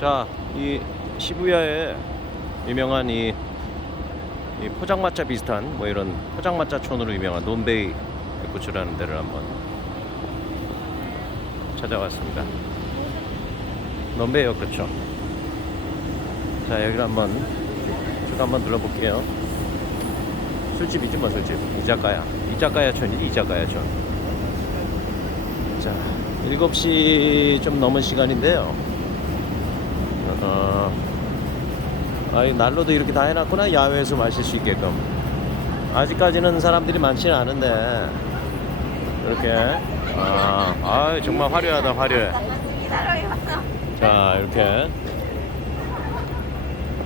자, 이 시부야에 유명한 이, 이 포장마차 비슷한 뭐 이런 포장마차촌으로 유명한 논베이 구추라는 데를 한번 찾아왔습니다. 논베이역 그렇죠. 자, 여기를 한번 쭉 한번 둘러볼게요. 술집이지 뭐 술집. 이자카야. 이자카야촌이지 이자카야촌. 자, 7시 좀 넘은 시간인데요. 어, 아, 이 난로도 이렇게 다 해놨구나. 야외에서 마실 수 있게끔. 아직까지는 사람들이 많지는 않은데, 이렇게. 아, 아 정말 화려하다, 화려해. 자, 이렇게.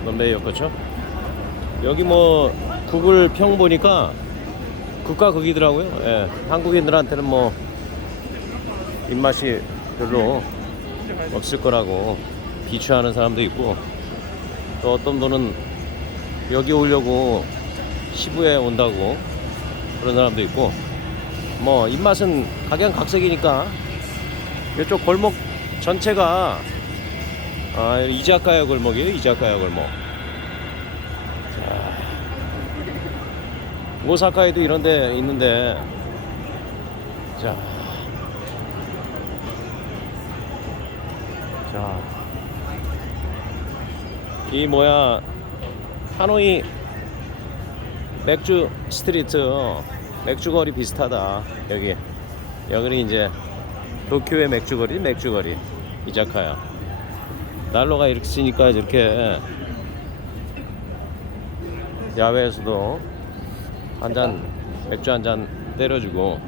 넘베이역 그렇죠? 여기 뭐 구글 평 보니까 국가 극이더라고요. 예. 한국인들한테는 뭐 입맛이 별로 없을 거라고 비추하는 사람도 있고 또 어떤 분은 여기 오려고 시부에 온다고 그런 사람도 있고 뭐 입맛은 각양각색이니까 이쪽 골목 전체가 아 이자카야 골목이에요 이자카야 골목. 자, 오사카에도 이런 데 있는데 자. 자, 이 뭐야 하노이 맥주 스트리트. 맥주거리 비슷하다 여기. 여기는 이제 도쿄의 맥주거리 맥주거리. 이자카야. 난로가 이렇게 쓰니까 이렇게 야외에서도 한 잔 맥주 한 잔 때려주고.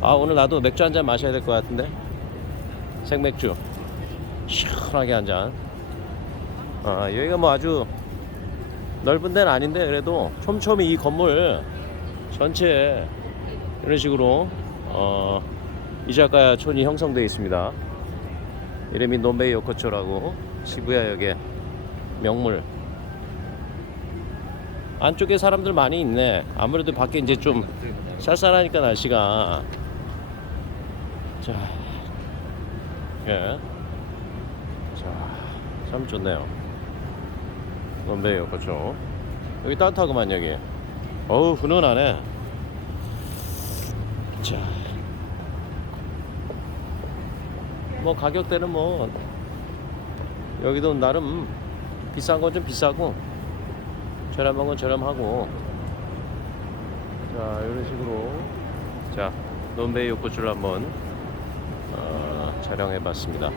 아 오늘 나도 맥주 한 잔 마셔야 될 것 같은데? 생맥주. 시원하게 한 잔. 아, 여기가 뭐 아주 넓은 데는 아닌데 그래도 촘촘히 이 건물 전체에 이런 식으로 어, 이자카야 촌이 형성되어 있습니다. 이름이 논베이 요코초라고 시부야역의 명물. 안쪽에 사람들 많이 있네. 아무래도 밖에 이제 좀 쌀쌀하니까 날씨가 자, 예. 자, 참 좋네요. 논베이요, 그렇죠. 여기 따뜻하구만 여기. 어우 훈훈하네. 자, 뭐 가격대는 뭐 여기도 나름 비싼 건 좀 비싸고 저렴한 건 저렴하고 자 이런 식으로 자 논베이 욕구줄 한번 어, 촬영해 봤습니다.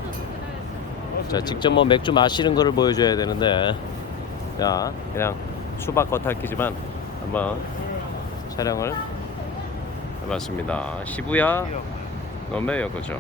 자 직접 뭐 맥주 마시는 거를 보여줘야 되는데 자 그냥 수박 겉핥기지만 한번 촬영을 해봤습니다. 시부야? 논베이 욕구죠